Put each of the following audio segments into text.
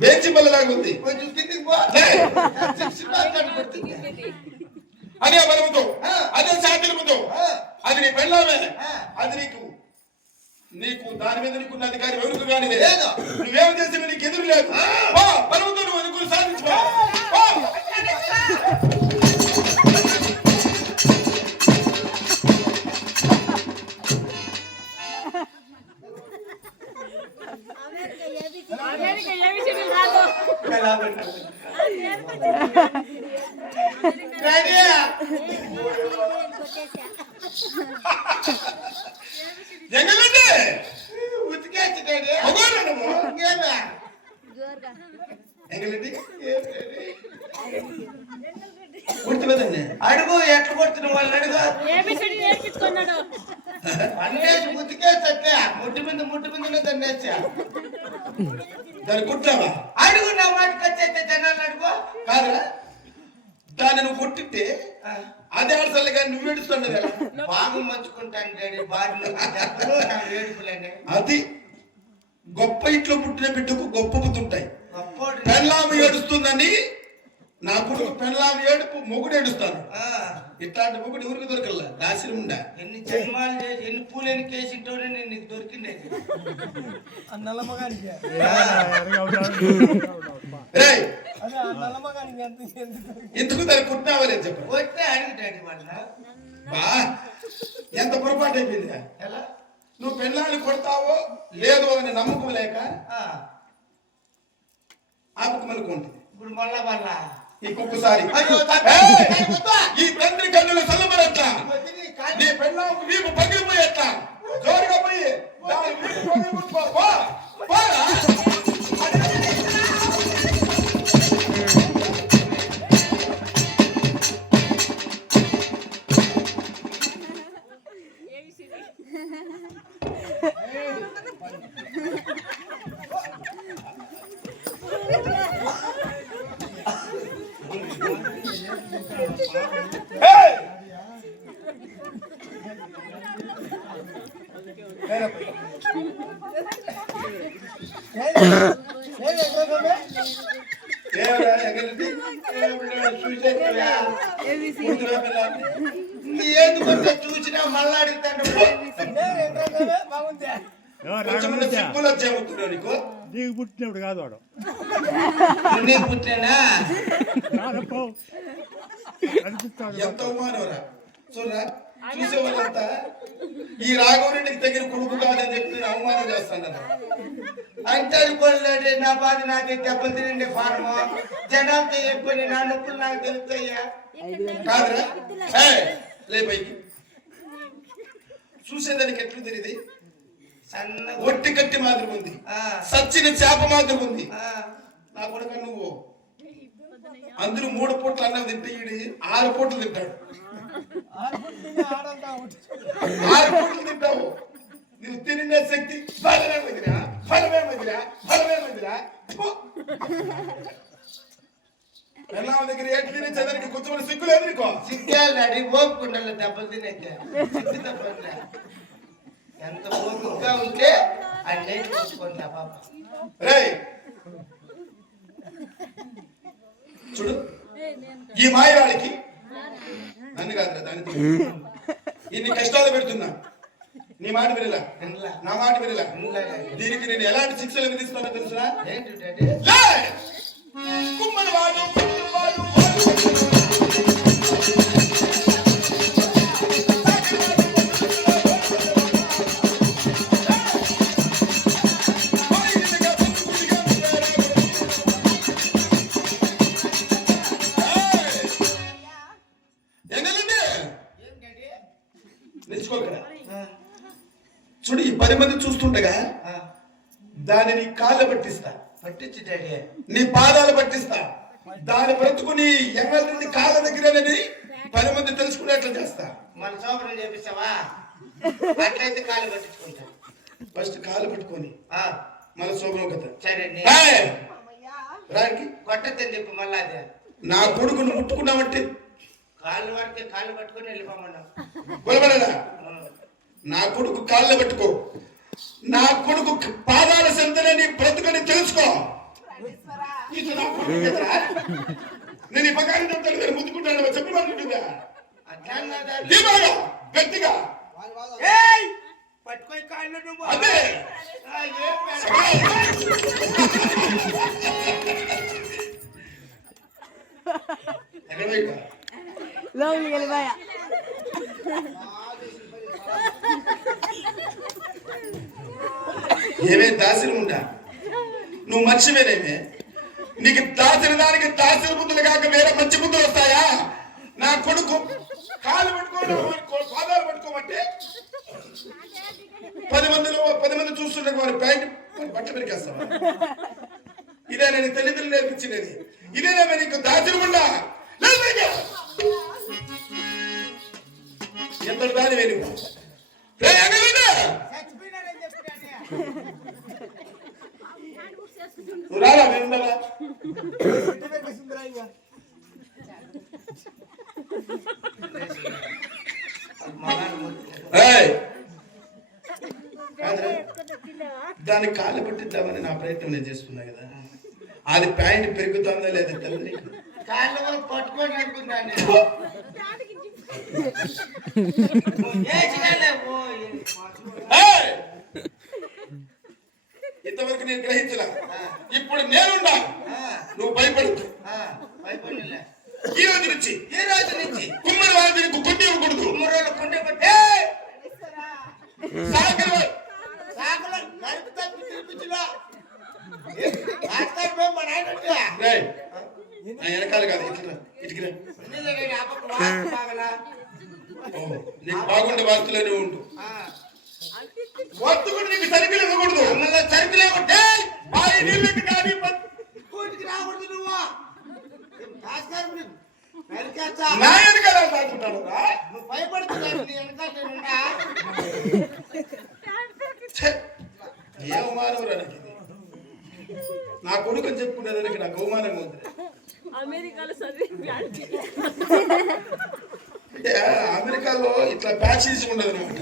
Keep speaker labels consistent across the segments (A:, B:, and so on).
A: Bench బల్లలాగా ఉంది
B: కొంచెం కిందికి పో
A: లే.
B: సిక్స్ ప్యాక్ అని కొడుతుంది.
A: అదే బలముతో. అదే
B: ఆ.
A: అది నీ పెళ్ళామే. అది నీకు నీకు దాని మీద నీకున్న అధికారం ఎవరికి కానీ. నువ్వేం చేసినా నీకు ఎదురు లేదు బలముతో నువ్వు ఎదురు సాధించుకో ఎంగలండి? ఎంగలండి
B: అడుగు ఎట్లా కొడుతున్న వాళ్ళు అడుగు.
C: ఏమి చెడు నేర్పించుకున్నాడు?
B: అన్నేసి ఉతికేసి అట్లే ముట్టు మీద ముట్టు మీద అడుగు నా మాటకి వచ్చేస్తే జనాలు అడుగు.
A: కాదురా. దాన్ని నువ్వు కొట్టితే
B: ఆ,
A: అదే ఆడసల్లగా నువ్వు ఏడుస్తున్నావు ఎలా
B: బాగా మంచుకుంటాను డాడీ
A: అది గొప్ప ఇంట్లో పుట్టిన బిడ్డకు గొప్ప బుద్ధుంటాయి.
B: గొప్పోడు
A: పెళ్ళాము ఏడుస్తుందని నా కొడుకు పెళ్ళాము ఏడుపు మొగుడు ఏడుస్తాను
B: ఆ,
A: ఇట్లాంటి మొగుడు ఎవరికి దొరకల్లా? దాసిన ఉండా?
B: ఎన్ని జన్మాలు చేసి ఎన్ని పూలు ఎన్ని కేసింటోనే నేను నీకు
D: నల్లమగానికి ఎందుకు?
A: దాన్ని కుట్టినావలేదు చెప్పు.
B: వస్తే అడుగు డాడీ వాళ్ళ
A: బా ఎంత పొరపాటు అయిపోయింది?
B: ఎలా?
A: నువ్వు పెళ్ళాన్ని కొడతావో లేదో అని నమ్మకం లేక
B: ఆ,
A: ఆపుకమనుకుంటుంది
B: ఇప్పుడు మళ్ళా మళ్ళా.
A: ఇంకొకసారి? ఈ తండ్రి కన్నులు చల్లబడట్ల?
B: నీ
A: పెళ్ళాంకు వీపు పగిలిపోయేట్ల? జోరుగా పోయి దాని వీపు
B: చూసినా మళ్ళా
A: నీకు
E: పుట్టినప్పుడు కాదు వాడు
B: నీకు పుట్టినా
A: ఎంత అవమానవరా చూడరా? చూసే వాళ్ళంతా ఈ రాఘవరెడ్డికి తగిన కొడుకు కాదని చెప్పి నేను అవమానం చేస్తాను
B: అంటే అనుకోలేడు నా బాధ నాకు దెబ్బలు తినండి ఫార్మ. జనాలతో చెప్పని నా నొప్పులు నాకు తెలుస్తాయ్యా.
A: కాదురా? లే పైకి. చూసేదానికి ఎట్లు తెలియదు ఒట్టి కట్టి మాదిరి ఉంది.
B: ఆ,
A: సచ్చిన చేప మాదిరి ఉంది.
B: ఆ,
A: నా కొడుక నువ్వు. అందరూ మూడు పూట్ల అన్నం తింటే ఈడు ఆరు పూటలు తింటాడు
D: ఆడంతా ఒకటి
A: ఆరు పూటలు తింటావు నువ్వు తినే శక్తి బలమే మదిరా బలమే మదిరా బలమే మదిరా ఫు. పెళ్ళాం దగ్గర ఏటి తినే చదరికి కొంచెం సిగ్గు లేదు నీకో
B: సిగ్గాలు అడి ఓపుకుండాలి దెబ్బలు తినైతే సిగ్గు తప్పట్లే ఎంత ఓపికగా ఉంటే అది నేర్చుకుంటా పాప
A: రేయ్ చూడు. ఈ మాయవాడికి నన్ను కాదురా దాన్ని ఇన్ని కష్టాలు పెడుతున్నా. నీ మాట వినలా. నా మాట వినలా. దీనికి నేను ఎలాంటి శిక్షలు విధిస్తున్నా తెలుసునా! కుమ్మరి వాడు, చూడు ఈ పది మంది చూస్తుండగా దానిని కాళ్ళ పట్టిస్తా.
B: పట్టించు డాడీ.
A: నీ పాదాలు పట్టిస్తా. దాని బ్రతుకుని ఎమ్మెల్యే కాళ్ళ దగ్గరని పది మంది తెలుసుకునేట్లు చేస్తా.
B: మన సోపనం చేపిస్తావా? అట్లయితే కాలు పట్టించుకుంటా.
A: ఫస్ట్ కాలు పట్టుకొని
B: ఆ,
A: మన శోభనం కథ
B: సరే!
A: రానికి.
B: కొట్టద్దని చెప్పు మళ్ళా అదే.
A: నా కొడుకును ముట్టుకున్నామంటే
B: కాళ్ళు వరకే కాళ్ళు పట్టుకొని ఆ,
A: నా కొడుకు కాళ్ళ పట్టుకో నా కొడుకు పాదాల సంతనే నీ బ్రతుకుని తెలుసుకో? నేను ఈ పక్కన చెప్తాను నేను
B: అట్లా అన్నదా?
A: దిమాగా గట్టిగా
B: ఏయ్! పట్టుకోయి కాళ్ళు నువ్వు
A: అదే? ఎక్కడ?
C: లోపలికి వెళ్ళిపోయా
A: ఏమే దాసిలు ఉంటా నువ్వు మర్చిపోయినేమే? నీకు దాచిన దానికి దాసిన బుద్ధులు కాక వేరే మంచి బుద్ధులు వస్తాయా? నా కొడుకు కాలు పట్టుకోవడం పాదాలు పట్టుకోమంటే పది మందిలో పది మంది చూస్తుంటే వారి ప్యాంట్ బట్టలు పెరికేస్తావా ఇదే నేను తల్లిదండ్రులు నేర్పించినది. నువ్వు నేను ఉండరా. దాన్ని కాళ్ళు పట్టిద్దామని నా ప్రయత్నం నేను చేస్తున్నా కదా. అది ప్యాంట్ పెరుగుతుందా లేదా తెలియదు.
B: కాళ్ళు కూడా పట్టుకొని అనుకున్నాను నేను. ఏ చిన్నాలే, ఓ, ఏ మాసు.
A: ఏయ్! ఇంతవరకు నేను గ్రహించలా ఇప్పుడు నేనున్నా
B: ఆ,
A: నువ్వు భయపడద్దు
B: ఆ, భయపడలే.
A: ఈ రోజు నుంచి
B: ఈ రోజు నుంచి
A: కుమ్మడి వాళ్ళ నీకు కొట్టి ఇవ్వకూడదు
B: కుమ్మరోళ్ళు కుంటే కొట్టే
A: సాగర్ వాడు.
B: సాకులు నరుకు తప్పి తినిపించులో. ఏ, మాస్టర్ మేము మా నాయన ఉంటే.
A: రేయ్, నా వెనకాల కాదు ఇటుకిరా నీకు బాగుండే వాస్తులోనే ఉండు వస్తు కూడా నీకు సరిగ్గా ఇవ్వకూడదు
B: కూటికి రాకూడదు నువ్వు.
A: నా వెనకాల
B: నువ్వు నీ వెనకాల నేనున్నా.
A: ఛే! ఏ అవమానం రా నాకు ఇది. నా కొడుకు అని చెప్పుకునేదానికి నాకు అవమానంగా ఉంది.
C: అమెరికాలో
A: అంటే అమెరికాలో ఇట్లా ప్యాచీస్ ఉండదు అనమాట.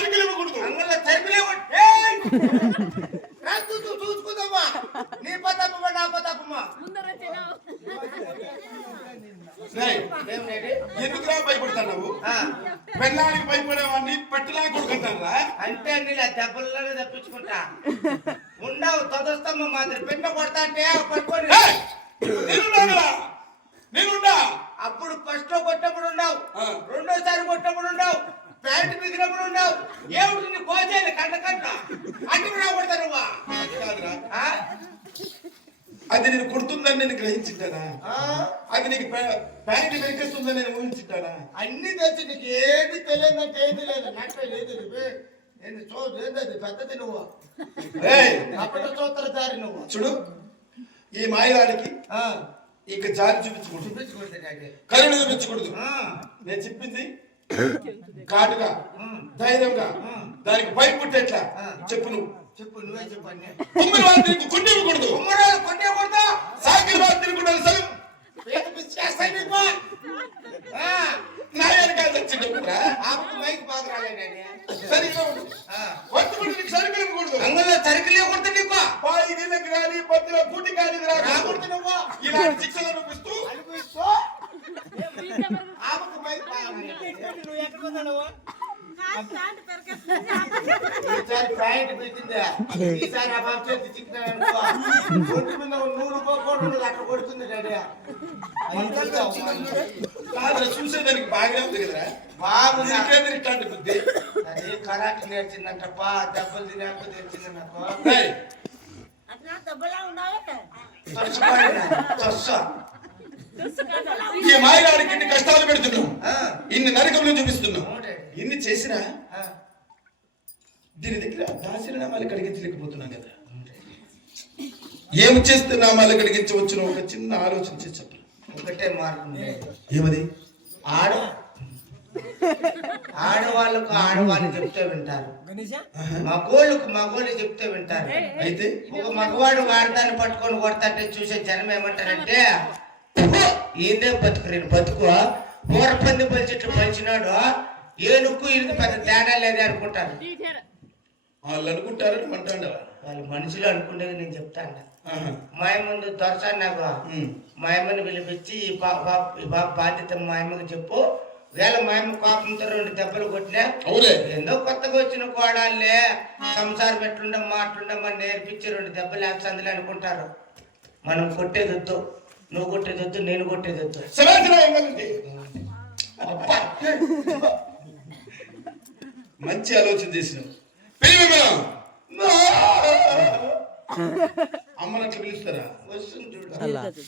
A: నీకు ఇవ్వకూడదు.
B: చూసు చూసుకుందామా? నీ పతప్పమా నా పతప్పమా
C: ముందర వచ్చినావు
A: రేయ్,
B: ఏం రెడీ
A: ఎందుకురా భయపడతావు
B: ఆ,
A: పెళ్ళానికి భయపడేవాడిని పెట్టలా కొడుకుంటారా
B: అంటే నీళ్ళ దెబ్బల్లోనే తప్పించుకుంటా. ఉండవు తదస్తమ్మ మాదిరి. పెంట కొడతా అంటే పట్టుకొని. అప్పుడు ఫస్ట్ కొట్టినప్పుడు ఉండవు. రెండోసారి కొట్టినప్పుడు ఉండవు ప్యాంట్ బిగినప్పుడు ఉండవు. ఏమిటి నీ కోచేది కంట కంట అన్ని రాకూడతా నువ్వా
A: అది నేను కొడుతుందని నేను గ్రహించింటానా?
B: ఆ?
A: అది నీకు ప్యా- ప్యాంట్ వెనకేస్తుందని నేను ఊహించింటానా?
B: అన్ని తెచ్చి నీకు ఏది తెలియదంటే ఏది లేదు. నట్ట లేదు ఇది. ఏంది చూ ఏంది పెద్దది నువ్వు. చూత్తర దారి నువ్వు.
A: చూడు ఈ మాయలాడికి
B: ఆ,
A: ఇక జారి చూపించకూడదు.
B: చూపించుకుంటే డాడీ.
A: కరుణ చూపించకూడదు.
B: ఆ,
A: నేను చెప్పింది ఘాటుగా
B: ఉమ్,
A: ధైర్యంగా దానికి భయపుట్టేట్లా. చెప్పు నువ్వు.
B: చెప్పు నువ్వే చెప్పండి
A: కుమ్మరి వాళ్ళు తిరిగి గుండె ఇవ్వకూడదు.
B: కుమ్మరాలు కొట్టే కొడతా
A: సాగిరి వాళ్ళు తిరుగుండాలి సగం
B: పీక పిచ్చేస్తాయి నీకు ఆ,
A: నా వెనకాల తెచ్చిండప్పుడురా
B: ఆపుకు మైక్ బాగా రాలే డాడీ.
A: సరిగ్గా ఉండు
B: ఆ,
A: వస్తువులు నీకు సరిగ్గా ఇవ్వకూడదు
B: అంగల్లో సరుకులే కొడతా నీకు
A: బాయి నీళ్ళకి కానీ పత్తిలో కూటి కానీ
B: రాకూడదు
A: రాకూడదు
B: నువ్వు
A: ఇలాంటి శిక్షలు అనిపిస్తూ
B: అనిపిస్తూ ఆపుకు మైక్ బాగా రాలే.
D: నువ్వు ఎక్కడ ఉన్నావు
B: ఈసారి ప్యాంట్ పెట్టిందా ఈసారి ఆ బాబు చేతి చిక్కినాడనుకో ఒంటి మీద ఒక నూరు రూపాయలు కూడా ఉండదు అక్కడ కొడుతుంది డాడీ
A: కాదు చూసేదానికి బాగానే ఉంది కదరా.
B: బాగుంది.
A: నీకేంద్ర ఇట్లాంటి బుద్ధి?
B: అది కరాటే నేర్చిందంటప్ప దెబ్బలు తినేప్ప తెలిసింది నాకు.
A: రేయ్,
B: తొలసిపోయినా, తొస్స.
A: ఈ మాయగాడికి ఇన్ని కష్టాలు పెడుతున్నావు.
B: ఆ,
A: ఇన్ని నరకములు చూపిస్తున్నావు. ఇన్ని చేసినా
B: ఆ,
A: దీని దగ్గర దాసిన నామాలు కలిగించలేకపోతున్నాం కదా ఏమి చేస్తే నామాలు కలిగించవచ్చునో ఒక చిన్న ఆలోచన చేసి చెప్పు
B: ఒకటే మార్గం.
A: ఏమది?
B: ఆడ ఆడవాళ్ళకు ఆడవాళ్ళు చెప్తే వింటారు. మగోళ్ళకు మగోళ్ళు చెప్తే వింటారు.
A: అయితే?
B: ఒక మగవాడు వాడదాన్ని పట్టుకొని కొడతాంటే చూసే జనం ఏమంటారంటే "ఓ, ఈయనే బతుకు నేను బతుకు ఊర పంది పలిచెట్లు పంచినాడు ఏనుక్కు ఇది పెద్ద తేడా లేదే అనుకుంటారు.
A: వాళ్ళు అనుకుంటారని అంటాండవా
B: వాళ్ళు మనుషులు అనుకునేది నేను చెప్తాను.
A: ఆహా.
B: మా ముందు దొరసాను నాకు.
A: ఉమ్.
B: మా అమ్మని పిలిపించి ఈ పాప ఈ పాప బాధ్యత మా అమ్మకి చెప్పు. వేళ మా అమ్మ కోపంతో రెండు దెబ్బలు కొట్టినా ఏందో కొత్తగా వచ్చిన కోడాళ్ళే. సంసారం ఎట్లుండమ్మా అట్లుండమ్మా నేర్పించి రెండు దెబ్బలు వేస్తుంది అనుకుంటారు. మనం కొట్టేది వద్దు. నువ్వు కొట్టేది వద్దు నేను కొట్టేది
A: మంచి ఆలోచన చేసినావు పిలువు అమ్మని అట్లా పిలుస్తారా?
B: వస్తుంది చూడు.